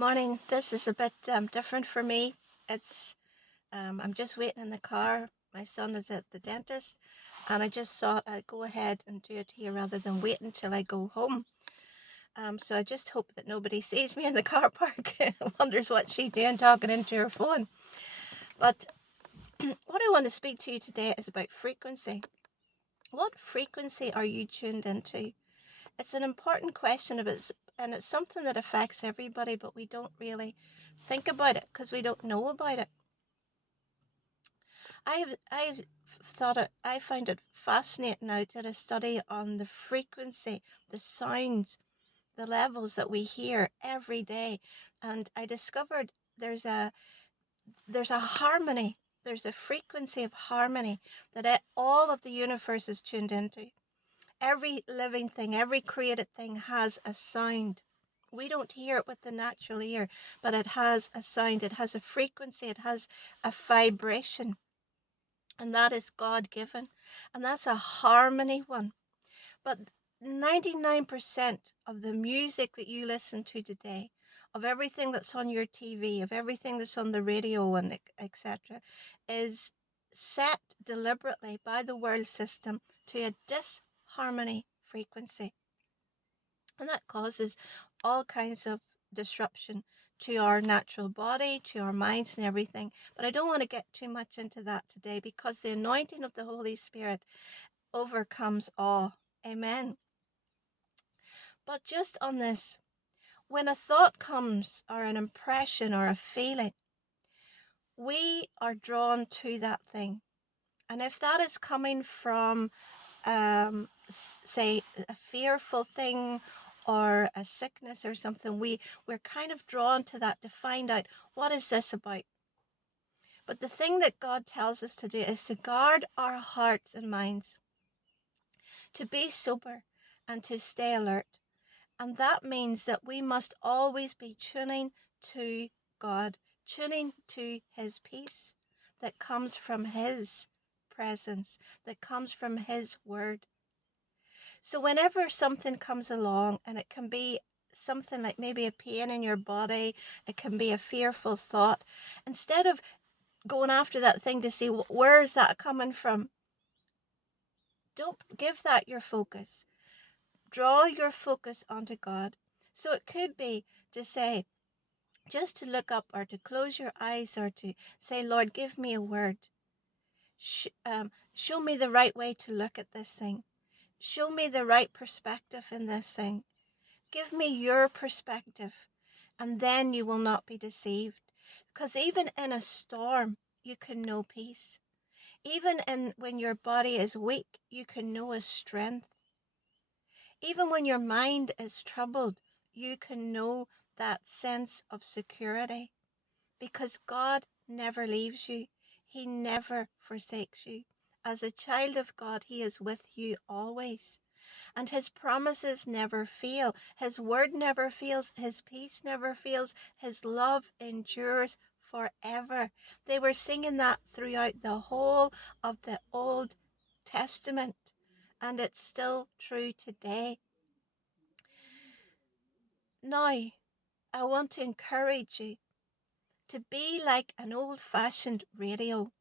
Morning. This is a bit different for me. It's I'm just waiting in the car. My son is at the dentist, and I just thought I'd go ahead and do it here rather than wait until I go home. So I just hope that nobody sees me in the car park and wonders what she's doing talking into her phone. But what I want to speak to you today is about frequency. What frequency are you tuned into? It's an important question of it's and it's something that affects everybody, but we don't really think about it because we don't know about it. I've thought it. I find it fascinating. I did a study on the frequency, the sounds, the levels that we hear every day, and I discovered there's a harmony. There's a frequency of harmony that all of the universe is tuned into. Every living thing, every created thing has a sound. We don't hear it with the natural ear, but it has a sound, it has a frequency, it has a vibration, and that is God given. And that's a harmony one. But 99% of the music that you listen to today, of everything that's on your TV, of everything that's on the radio, and etc., is set deliberately by the world system to a disharmony frequency. And that causes all kinds of disruption to our natural body, to our minds, and everything. But I don't want to get too much into that today because the anointing of the Holy Spirit overcomes all. Amen. But just on this, when a thought comes, or an impression, or a feeling, we are drawn to that thing. And if that is coming from, say, a fearful thing or a sickness or something, we're kind of drawn to that to find out what is this about. But the thing that God tells us to do is to guard our hearts and minds, to be sober and to stay alert. And that means that we must always be tuning to God, tuning to His peace that comes from His presence, that comes from His word. So whenever something comes along, and it can be something like maybe a pain in your body, it can be a fearful thought, instead of going after that thing to see where is that coming from, don't give that your focus. Draw your focus onto God. So it could be to say, just to look up or to close your eyes or to say, Lord, give me a word. Show me the right way to look at this thing. Show me the right perspective in this thing. Give me your perspective, and then you will not be deceived. Because even in a storm, you can know peace. Even when your body is weak, you can know His strength. Even when your mind is troubled, you can know that sense of security. Because God never leaves you. He never forsakes you. As a child of God, He is with you always. And His promises never fail. His word never fails. His peace never fails. His love endures forever. They were singing that throughout the whole of the Old Testament. And it's still true today. Now, I want to encourage you to be like an old-fashioned radio.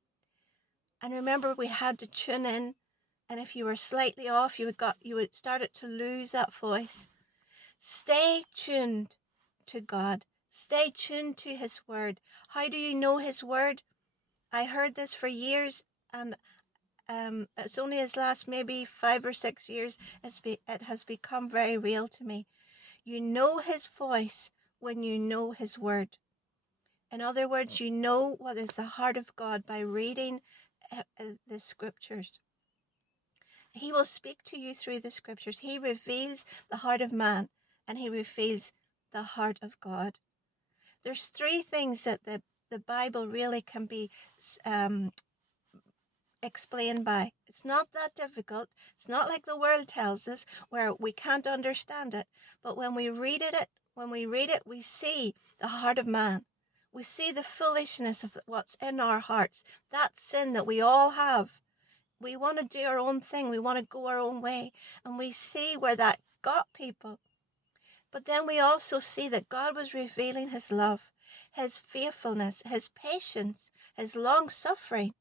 And remember, we had to tune in, and if you were slightly off, you would start to lose that voice. Stay tuned to God. Stay tuned to His word. How do you know His word? I heard this for years, and it's only as last maybe 5 or 6 years it has become very real to me. You know His voice when you know His word. In other words, you know what is the heart of God by reading the scriptures. He will speak to you through the scriptures. He reveals the heart of man, and He reveals the heart of God. There's three things that the Bible really can be explained by. It's not that difficult. It's not like the world tells us where we can't understand it. But when we read it, we see the heart of man. We see the foolishness of what's in our hearts, that sin that we all have. We want to do our own thing. We want to go our own way. And we see where that got people. But then we also see that God was revealing his love, his faithfulness, his patience, his long suffering,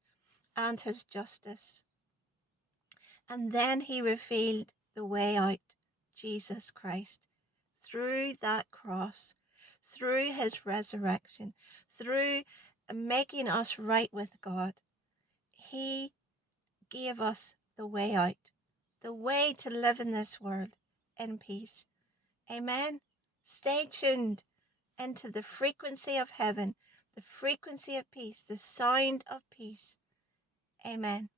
and his justice. And then he revealed the way out, Jesus Christ, through that cross, through his resurrection, through making us right with God. He gave us the way out, the way to live in this world in peace. Amen. Stay tuned into the frequency of heaven, the frequency of peace, the sound of peace. Amen.